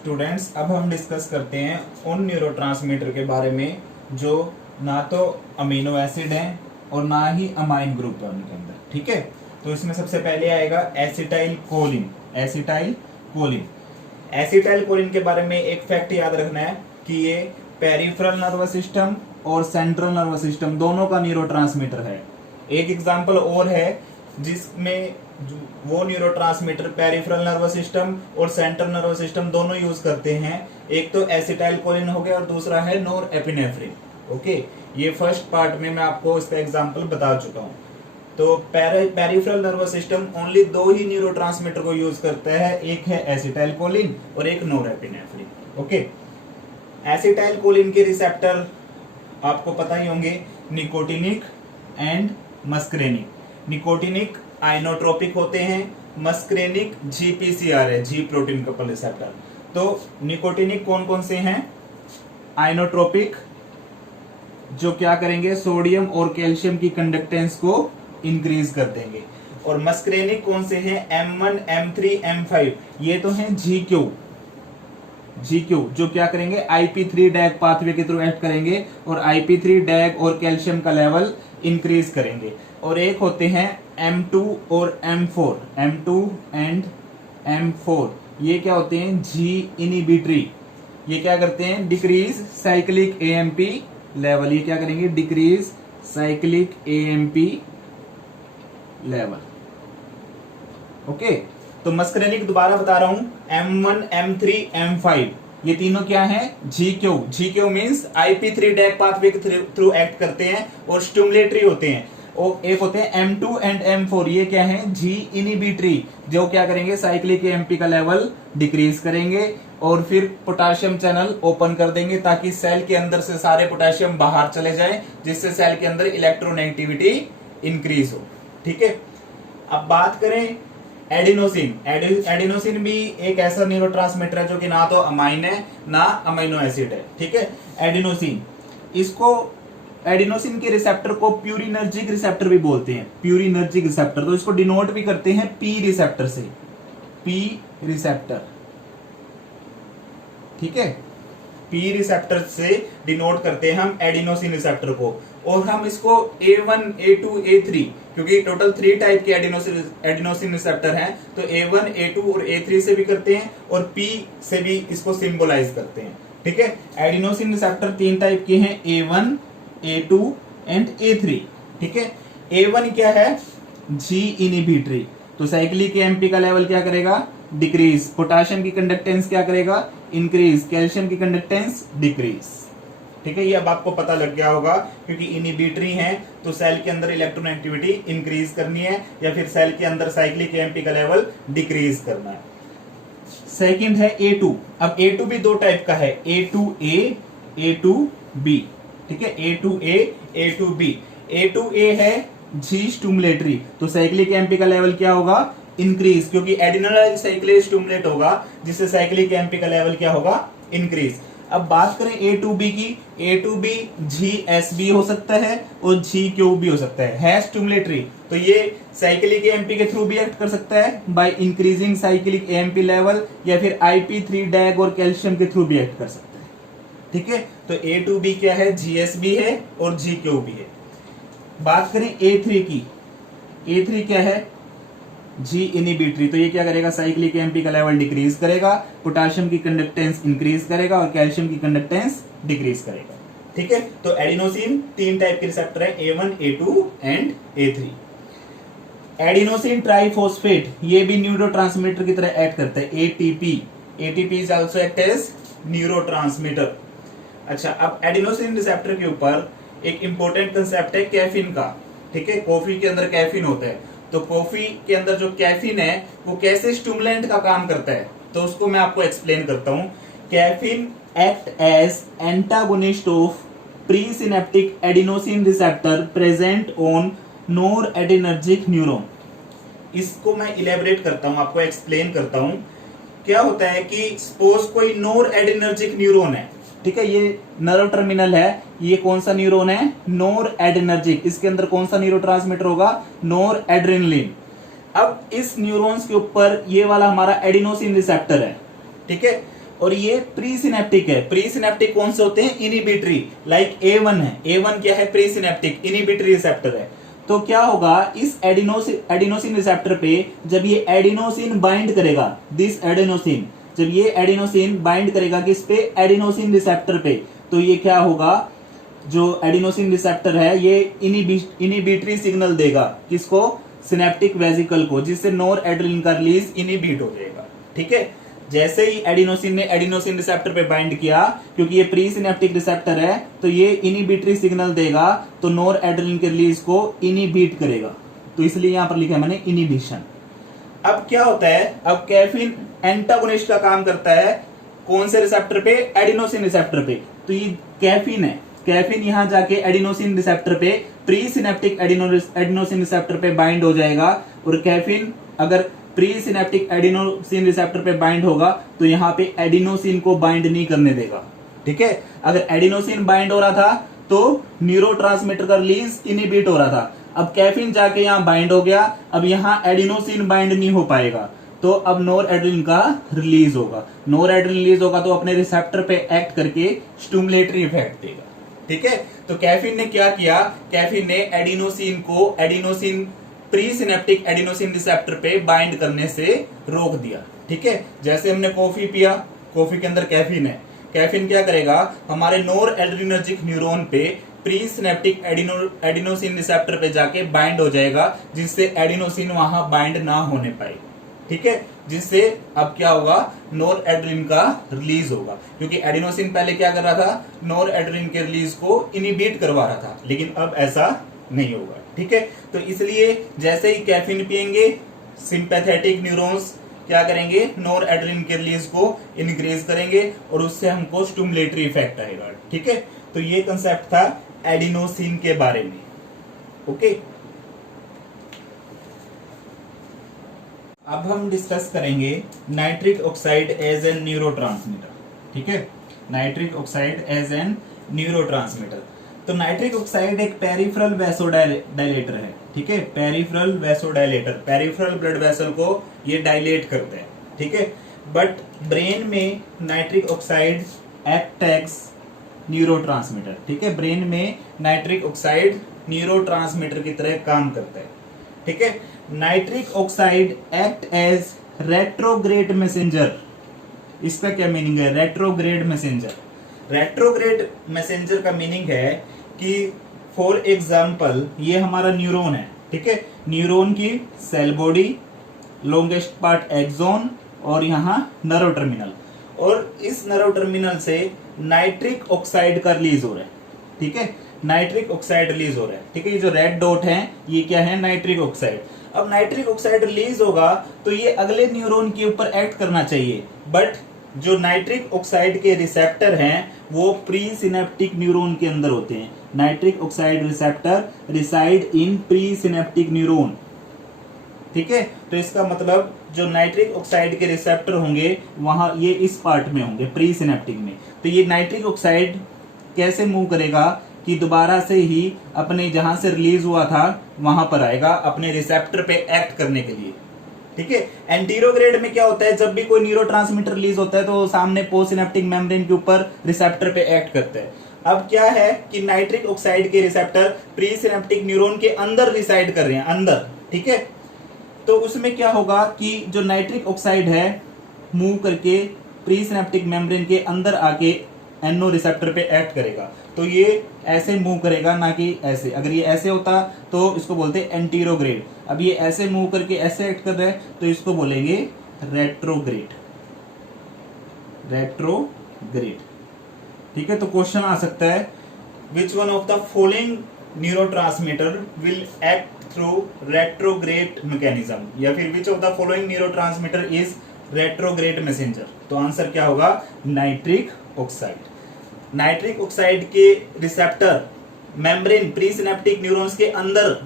Students, अब हम discuss करते हैं उन न्यूरोट्रांसमीटर के बारे में जो ना तो अमीनो एसिड हैं और ना ही अमाइन ग्रुप है उनके अंदर। ठीक है, तो इसमें सबसे पहले आएगा acetyl choline. Acetyl choline acetyl choline के बारे में एक फैक्ट याद रखना है कि ये पेरिफेरल नर्वस सिस्टम और सेंट्रल नर्वस सिस्टम दोनों का न्यूरोट्रांसमीटर है। एक एग्जांपल और है जिसमें वो न्यूरोट्रांसमीटर पेरिफेरल नर्वस सिस्टम और सेंट्रल नर्वस सिस्टम दोनों यूज करते हैं। एक तो एसिटाइल कोलिन हो गया और दूसरा है नोरएपिनेफ्रिन। ओके, ये फर्स्ट पार्ट में मैं आपको इसका एग्जांपल बता चुका हूँ। तो पेरिफेरल नर्वस सिस्टम ओनली दो ही न्यूरोट्रांसमीटर को यूज करता है, एक है एसिटाइल कोलिन और एक नोरएपिनेफ्रिन। ओके, एसिटाइल कोलिन के रिसेप्टर आपको पता ही होंगे, nicotinic and muscarinic. Nicotinic inotropic होते हैं, मस्क्रेनिक जीपीसीआर है, जी प्रोटीन कपल रिसेप्टर। तो निकोटिनिक कौन कौन से हैं? आइनोट्रोपिक, जो क्या करेंगे, सोडियम और कैल्शियम की कंडक्टेंस को इंक्रीज कर देंगे। और मस्क्रेनिक कौन से हैं? M1, M3, M5, ये तो हैं GQ, जो क्या करेंगे, IP3 डैग पाथवे के थ्रू एक्ट करेंगे और IP3 डैग और कैल्शियम का लेवल इंक्रीज करेंगे। और एक होते हैं M2 और M4, M2 एंड M4, ये क्या होते हैं, G इनिबिटरी। ये क्या करते हैं, डिक्रीज साइक्लिक AMP लेवल। ये क्या करेंगे, decrease cyclic AMP level. Okay, तो मस्क्रेनिक दोबारा बता रहा हूं, M1, M3, M5, ये तीनों क्या हैं, GQ मींस IP3 डैग पाथवे के थ्रू एक्ट करते हैं और स्टिमुलेटरी होते हैं। और एक होते हैं M2 एंड M4, ये क्या है, G इनिबिटरी, जो क्या करेंगे, साइक्लिक AMP का लेवल डिक्रीज करेंगे और फिर पोटेशियम चैनल ओपन कर देंगे ताकि सेल के अंदर से सारे पोटेशियम बाहर चले जाए, जिससे सेल के अंदर इलेक्ट्रोनेगेटिविटी इंक्रीज हो। ठीक है, अब बात करें एडिनोसिन। एडिनोसिन भी एक ऐसा न्यूरोट्रांसमीटर है जो कि ना तो अमाइन है ना अमीनो एसिड है। ठीक है, एडिनोसिन, इसको एडिनोसिन के रिसेप्टर को प्यूरिनर्जिक रिसेप्टर भी बोलते हैं, प्यूरिनर्जिक रिसेप्टर। तो इसको डिनोट भी करते हैं पी रिसेप्टर से, पी रिसेप्टर। ठीक है, पी रिसेप्टर से डिनोट करते हैं हम एडिनोसिन रिसेप्टर को। और हम इसको A1, A2, A3, क्योंकि टोटल 3 टाइप के एडिनोसिन रिसेप्टर हैं, तो A1, A2 और A3 से भी करते हैं और P से भी इसको सिंबलाइज करते हैं। ठीक है, एडिनोसिन रिसेप्टर 3 टाइप के हैं, A1, A2 एंड A3। ठीक है, A1 क्या है, G इनिबिटरी, तो साइक्लिक AMP का लेवल क्या करेगा, डिक्रीज। पोटेशियम की कंडक्टेंस क्या करेगा, इंक्रीज। कैल्शियम की कंडक्टेंस डिक्रीज। ठीक है, ये अब आपको पता लग गया होगा, क्योंकि इनिबिटरी हैं तो सेल के अंदर इलेक्ट्रोनेगेटिविटी इंक्रीज करनी है या फिर सेल के अंदर साइक्लिक AMP का लेवल डिक्रीज करना है। सेकंड है A2। अब A2 भी 2 टाइप का है, A2A, A2B। ठीक है, A2A, A2B। A2A है G स्टिमुलेटरी, तो साइक्लिक AMP का लेवल क्या होगा, इंक्रीज, क्योंकि एडिनोलाइज साइक्लेज स्टिमुलेट होगा जिससे साइक्लिक AMP का लेवल क्या होगा, इंक्रीज। अब बात करें A2B की, A2B GSB हो सकता है और GQ भी हो सकता है स्टिमुलेटरी, तो ये साइक्लिक AMP के थ्रू भी एक्ट कर सकता है by increasing cyclic AMP level, या फिर IP3 डैग और कैल्शियम के थ्रू भी एक्ट कर सकता है। ठीक है, तो A2B क्या है, GSB है और GQ भी है। बात करें A3 की, A3 क्या है, G इनिबिटरी, तो ये क्या करेगा, साइक्लिक AMP का लेवल डिक्रीज करेगा, पोटेशियम की कंडक्टेंस इंक्रीज करेगा और कैल्शियम की कंडक्टेंस डिक्रीज करेगा। ठीक है, तो एडिनोसिन 3 टाइप के रिसेप्टर है, A1, A2 and A3। Adenosine triphosphate, ये भी न्यूरोट्रांसमीटर की तरह एक्ट करता है, ATP is also act as neurotransmitter. अच्छा, अब एडिनोसिन रिसेप्टर के ऊपर एक इंपॉर्टेंट कंसेप्ट है कैफीन का। ठीक है, कॉफी के अंदर कैफीन होता है, तो कॉफी के अंदर जो कैफीन है वो कैसे स्टिमुलेंट का काम करता है, तो उसको मैं आपको एक्सप्लेन करता हूं। Caffeine act as antagonist of pre synaptic adenosine receptor present on noradrenergic neuron. इसको मैं इलेबोरेट करता हूं, आपको एक्सप्लेन करता हूं। क्या होता है कि सपोज कोई नोरएडिनर्जिक न्यूरॉन है, ठीक है, ये नर्व टर्मिनल है, ये कौन सा न्यूरॉन है, नोरएड्रेनर्जिक, इसके अंदर कौन सा न्यूरोट्रांसमीटर होगा, नोरएड्रेनलिन। अब इस न्यूरॉन्स के ऊपर ये वाला हमारा एडिनोसिन रिसेप्टर है। ठीक है, और ये प्री सिनेप्टिक है। प्री सिनेप्टिक कौन से होते हैं? इनिबिटरी, लाइक A1 है। A1 क्या है? प्री सिनेप्टिक इनिबिटरी रिसेप्टर है। तो क्या होगा, इस एडिनोसिन रिसेप्टर पे जब ये एडिनोसिन बाइंड करेगा, दिस एडिनोसिन, जब ये एडिनोसिन बाइंड करेगा किस पे? एडिनोसिन रिसेप्टर पे, तो ये क्या होगा, जो एडिनोसिन रिसेप्टर है ये इनिबिटरी सिग्नल देगा किसको? सिनेप्टिक वेसिकल को, जिससे नोर एड्रेनलिन का रिलीज इनिबिट हो जाएगा। ठीक है, जैसे ही एडिनोसिन ने एडिनोसिन रिसेप्टर पे बाइंड किया, क्योंकि ये प्री सिनेप्टिक रिसेप्टर है, तो ये इनिबिटरी सिग्नल देगा, तो नोर एड्रेनलिन के रिलीज को इनिबिट करेगा। तो इसलिए यहां पर लिखा है मैंने इनिबिशन। अब क्या होता है, अब कैफीन एंटागोनिस्ट का काम करता है कौन से रिसेप्टर पे? एडिनोसिन रिसेप्टर पे। तो ये कैफीन है, कैफीन यहां जाके एडिनोसिन रिसेप्टर पे, प्री सिनेप्टिक एडिनोसिन रिसेप्टर पे बाइंड हो जाएगा। और कैफीन अगर प्री सिनेप्टिक एडिनोसिन रिसेप्टर पे बाइंड होगा तो यहाँ पे एडिनोसिन को बाइंड नहीं करने देगा। ठीक है, अगर एडिनोसिन बाइंड हो रहा था तो न्यूरोट्रांसमीटर का रिलीज इनिबिट हो रहा था। अब कैफीन जाके यहाँ बाइंड हो गया, अब यहाँ एडिनोसिन बाइंड नहीं हो पाएगा, तो अब नोर एड्रेनलिन का रिलीज होगा। नोर एड्रेनलिन रिलीज होगा तो अपने रिसेप्टर पे एक्ट करके स्टिमुलेटरी इफेक्ट देगा। ठीक है, तो कैफीन ने क्या किया, कैफीन ने adenosine pre synaptic adenosine receptor पे बाइंड करने से रोक दिया। ठीक है, जैसे हमने कॉफी पिया, कॉफी के अंदर कैफीन है, कैफीन क्या करेगा, हमारे नोर एड्रेनर्जिक न्यूरॉन पे प्री सिनेप्टिक एडिनोसिन रिसेप्टर पे जाके बाइंड हो जाएगा, जिससे एडिनोसिन वहां बाइंड ना होने पाए। ठीक है, जिससे अब क्या होगा, नोर एड्रेनलिन का रिलीज होगा, क्योंकि एडिनोसिन पहले क्या कर रहा था, नोर एड्रेनलिन के रिलीज को इनिबिट करवा रहा था, लेकिन अब ऐसा नहीं होगा। ठीक है, तो इसलिए जैसे ही कैफीन पिएंगे, सिंपैथेटिक न्यूरॉन्स क्या करेंगे, नोर एड्रेनलिन के रिलीज को इंक्रीज करेंगे और उससे हमको स्टिमुलेटरी इफेक्ट आएगा। ठीक है, तो ये कंसेप्ट था एडिनोसिन के बारे में। ओके, अब हम डिस्कस करेंगे nitric oxide as an neurotransmitter. ठीक है, nitric oxide as an neurotransmitter. तो नाइट्रिक ऑक्साइड एक पेरिफेरल वैसोडाइलेटर है। ठीक है, peripheral vasodilator, peripheral blood vessel को ये डायलेट करते हैं। ठीक है, बट ब्रेन में nitric oxide act as neurotransmitter. ठीक है, ब्रेन में नाइट्रिक ऑक्साइड न्यूरोट्रांसमीटर की तरह काम करता है। ठीक है, nitric oxide act as retrograde messenger. इसका क्या मीनिंग है, रेट्रोग्रेड मैसेंजर? रेट्रोग्रेड मैसेंजर का मीनिंग है कि फॉर एग्जाम्पल ये हमारा न्यूरॉन है। ठीक है, न्यूरॉन की cell body, longest part axon और यहाँ नर्व टर्मिनल, और इस नर्व टर्मिनल से नाइट्रिक ऑक्साइड का रिलीज हो रहा है। ठीक है, नाइट्रिक ऑक्साइड रिलीज हो रहा है। ठीक है, ये जो रेड डॉट है ये क्या है, नाइट्रिक ऑक्साइड। अब नाइट्रिक ऑक्साइड रिलीज होगा तो ये अगले न्यूरॉन के ऊपर एक्ट करना चाहिए, बट जो नाइट्रिक ऑक्साइड के रिसेप्टर हैं वो प्री सिनेप्टिक न्यूरॉन के अंदर होते हैं। Nitric oxide receptor reside in presynaptic neuron. ठीक है, तो इसका मतलब जो नाइट्रिक ऑक्साइड के रिसेप्टर होंगे वहां ये इस पार्ट में होंगे, प्री सिनेप्टिक में। तो ये नाइट्रिक ऑक्साइड कैसे मूव करेगा कि दोबारा से ही अपने जहां से रिलीज हुआ था वहां पर आएगा अपने रिसेप्टर पे एक्ट करने के लिए। ठीक है, एंटीरोग्रेड में क्या होता है, जब भी कोई न्यूरोट्रांसमीटर रिलीज होता है तो सामने पोस्ट सिनेप्टिक मेम्ब्रेन के ऊपर रिसेप्टर पे एक्ट करता है। अब क्या है कि नाइट्रिक ऑक्साइड के रिसेप्टर प्री सिनेप्टिक न्यूरॉन के अंदर रिसाइड कर रहे हैं, अंदर। ठीक है, तो उसमें क्या होगा कि जो नाइट्रिक ऑक्साइड है मूव करके प्री सिनेप्टिक मेम्ब्रेन के अंदर आके एनओ रिसेप्टर पे एक्ट करेगा। तो ये ऐसे मूव करेगा, ना कि ऐसे। अगर ये ऐसे होता तो इसको बोलते हैं एंटीरोग्रेड। अब ये ऐसे मूव करके ऐसे एक्ट कर रहा है तो इसको बोलेंगे रेट्रोग्रेड, रेट्रोग्रेड। ठीक है, तो क्वेश्चन आ सकता है, which one of the following neurotransmitter will act through retrograde mechanism, या फिर which of the following neurotransmitter is retrograde messenger. तो आंसर क्या होगा, नाइट्रिक ऑक्साइड। नाइट्रिक ऑक्साइड के receptor membrane pre synaptic neurons के अंदर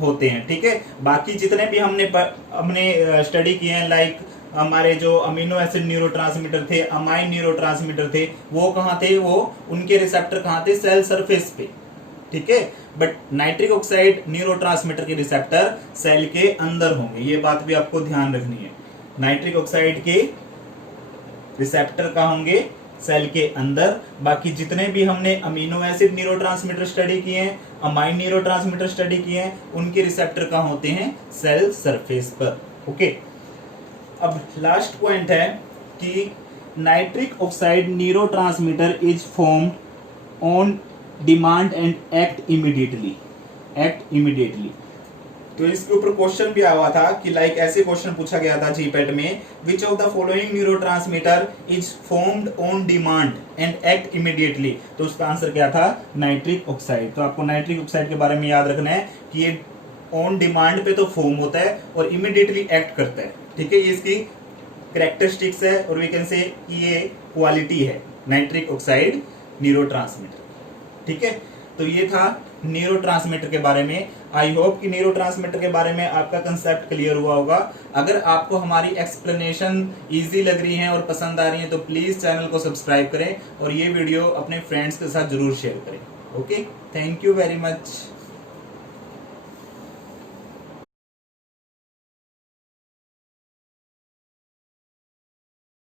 होते हैं। ठीक है, बाकी जितने भी हमने स्टडी किए हैं, लाइक हमारे जो अमीनो एसिड न्यूरोट्रांसमीटर थे, अमाइन न्यूरोट्रांसमीटर थे, वो कहाँ थे, वो उनके रिसेप्टर कहाँ थे, सेल सरफेस पे। ठीक है, बट नाइट्रिक ऑक्साइड न्यूरोट्रांसमीटर के रिसेप्टर सेल के अंदर होंगे, ये बात भी आपको ध्यान रखनी है। नाइट्रिक ऑक्साइड के रिसेप्टर कहाँ होंगे, सेल के अंदर। बाकी जितने भी हमने अमीनो एसिड न्यूरोट्रांसमीटर स्टडी किए हैं, अमाइन न्यूरोट्रांसमीटर स्टडी किए हैं, उनके रिसेप्टर कहाँ होते हैं, सेल सरफेस पर। ओके, अब लास्ट पॉइंट है कि nitric oxide neurotransmitter is formed on demand and act immediately. तो इसके ऊपर क्वेश्चन भी आया हुआ था कि लाइक ऐसे क्वेश्चन पूछा गया था जीपेट में, which of the following neurotransmitter is formed on demand and act immediately. तो उसका आंसर क्या था, नाइट्रिक ऑक्साइड। तो आपको नाइट्रिक ऑक्साइड के बारे में याद रखना है कि ये ऑन डिमांड पे तो फॉर्म होता है और इमीडिएटली एक्ट करता है। ठीक है, ये इसकी कैरेक्टरिस्टिक्स है और वी कैन से ये क्वालिटी है नाइट्रिक ऑक्साइड न्यूरोट्रांसमीटर। ठीक है, तो ये था न्यूरोट्रांसमीटर के बारे में। आई होप कि न्यूरोट्रांसमीटर के बारे में आपका कंसेप्ट क्लियर हुआ होगा। अगर आपको हमारी एक्सप्लेनेशन इजी लग रही है और पसंद आ रही है तो प्लीज चैनल को सब्सक्राइब करें और ये वीडियो अपने फ्रेंड्स के साथ जरूर शेयर करें। Okay, thank you very much.